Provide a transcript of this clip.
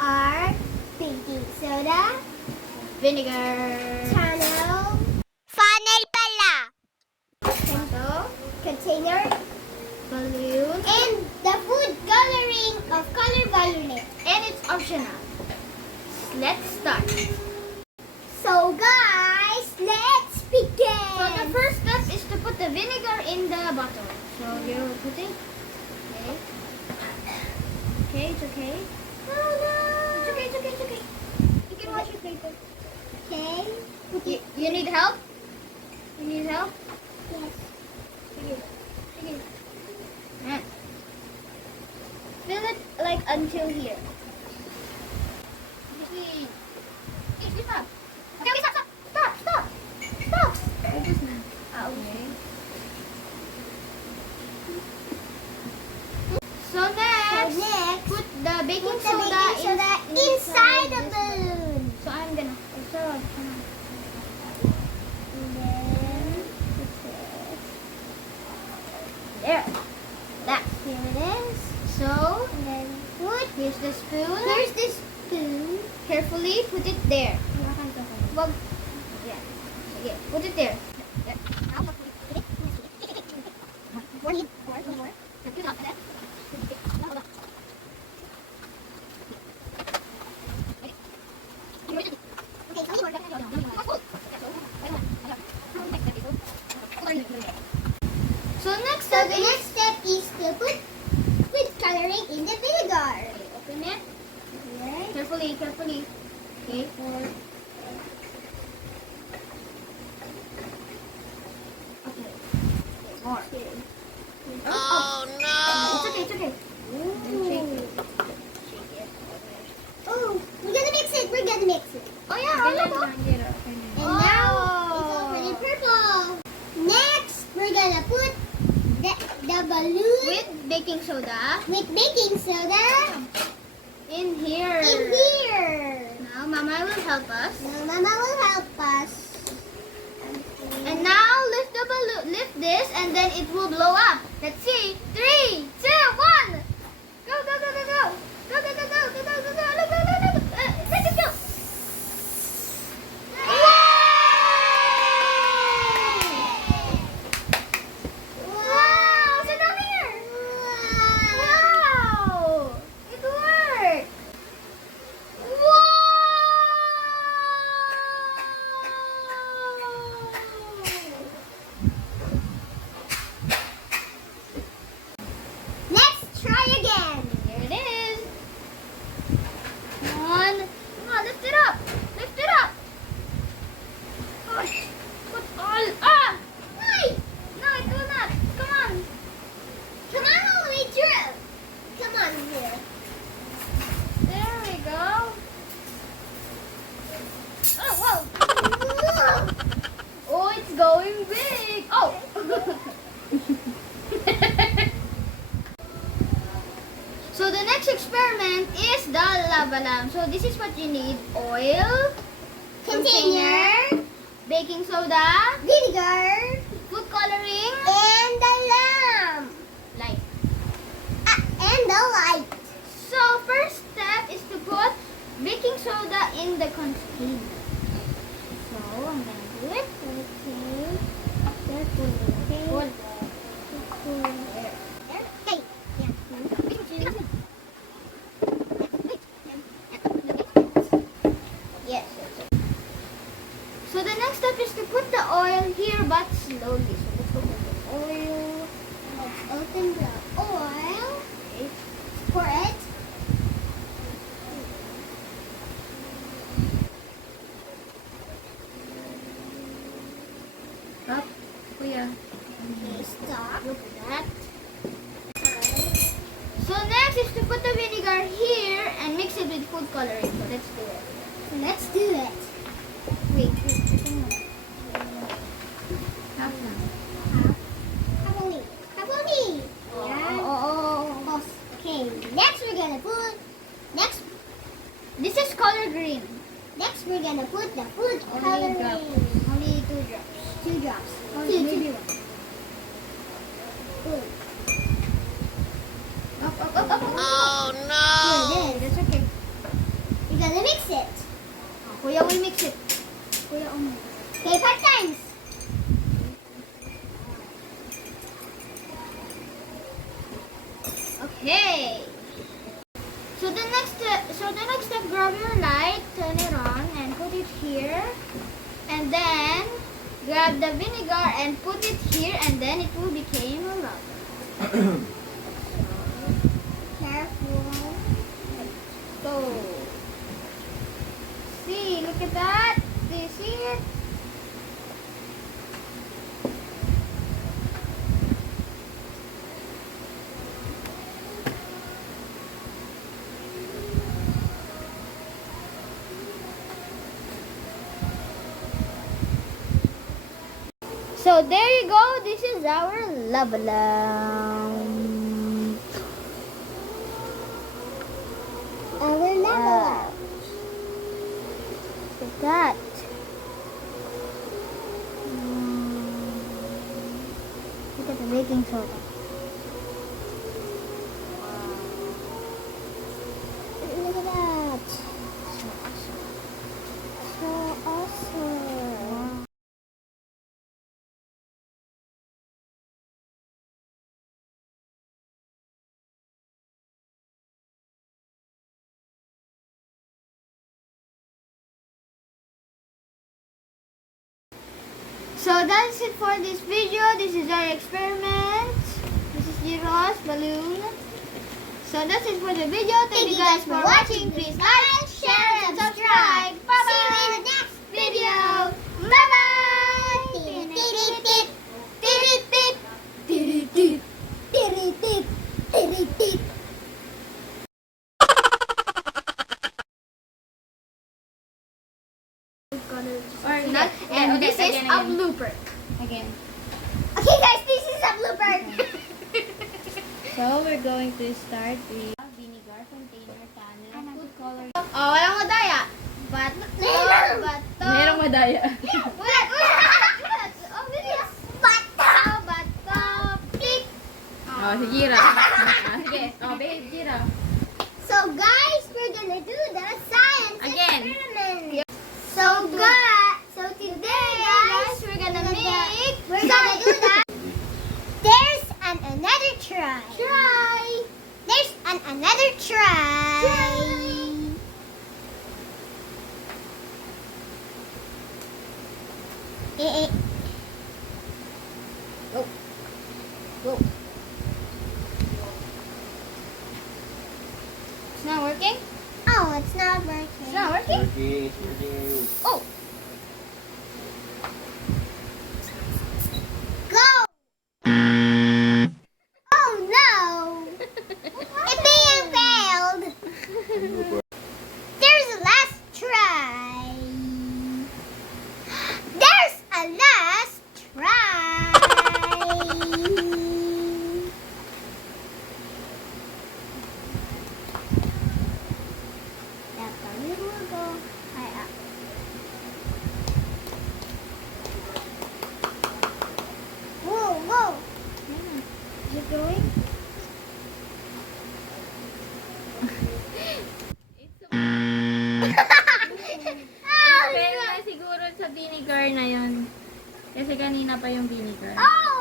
are baking soda, Vinegar. channel, Funnel pala. container, Balloon. and the food coloring of color violet. And it's optional. Let's start. So guys, let's begin. So the first step is to put the vinegar in the bottle. So you put it. Okay. Okay, it's okay. Oh no! It's okay, it's okay, it's okay. You can wash your paper. Okay. You need help? You need help? Yes. Okay. Fill it like until here. Okay. Okay, stop. Okay, stop. Stop. Okay. So next, put the baking soda, inside the this balloon. So I'm gonna. So come on. And then put this. There. That. Here it is. So And then put. here's the spoon. Here's the spoon. Carefully put it there. Wag. Yeah. Okay. Put it there. So next So step the is next step is to put food coloring in the vinegar. open it. Right. Carefully. Okay. Okay. More. Oh no. It's okay. Shake it. Oh, we're gonna mix it. Oh yeah, And now it's already purple. Next, we're gonna put the balloon with baking soda with baking soda in here. in here. Now Mama will help us. Now Mama will help us. And now lift the balloon, lift this, and then it will blow up. Let's see. 3, 2, 1. Go. Go. Let it go. Wow! Sit down here. Wow! It worked. Let's try again. Here it is. Come on, lift it up. Push. Put all. Ah! Wait, No, it will not. Come on. come on all the way through. Come on here. There we go. Oh, whoa. Oh, it's going big. Oh. So the next experiment is the lava lamp. So this is what you need. Oil, Container, baking soda, vinegar, food coloring, and the lamp. light. And the light. So first step is to put baking soda in the container. So I'm gonna do it. Okay. Carefully. There. Okay. Yeah. Yes. So the next step is to put the oil here, but slowly. So let's open the oil. Let's open the oil. Okay. Pour it. Up. Kuya. Okay, stop. Look at that. So next is to put the vinegar here and mix it with food coloring. So let's do it. Let's do it. Wait. Half now. Kapoli. Yeah. Oh. Okay. Next we're gonna put. This is color green. Next we're gonna put the food Only coloring. drops. Only 2 drops. 2 drops. Only Two. maybe 1. Good. Up. Oh Here no. it is. That's okay. Kuya will mix it. Kuya will mix it. Okay, 5 times. Okay. So the next step, grab your light, turn it on, and put it here. And then grab the vinegar and put it here, and then it will become a lava. Careful. Go. See, look at that. Do you see it? So there you go. This is our lava lamp. Our lava lamp. Look at that. Look at the baking soda. Look at that. So awesome. So awesome. So that's it for this video. This is our experiment. This is Jiro's balloon. So that's it for the video. Thank you guys for watching. Please like, share, and subscribe. Bye bye. See you in the next video. Bye bye. Or not, and this is a blooper. Again. Okay guys, this is a blooper. So, we're going to start with vinegar container, tunnel, food color. Oh, walang madaya. Bato. Merong madaya. Oh, bilis. Bato, pick. Oh, si Jira. Sige. Oh, babe, Jira. So guys, we're gonna do the science Again. experiment. So today guys, we're gonna do that. There's another try. There's another try. Go. It's not working? Oh, it's not working. It's not working? Oh. Go! Oh no! It being failed. There's a last try. There's a last try. It will go high up. Whoa. Is it going? Pero na siguro sa vinegar na yun. Kasi kanina pa yung vinegar. Oh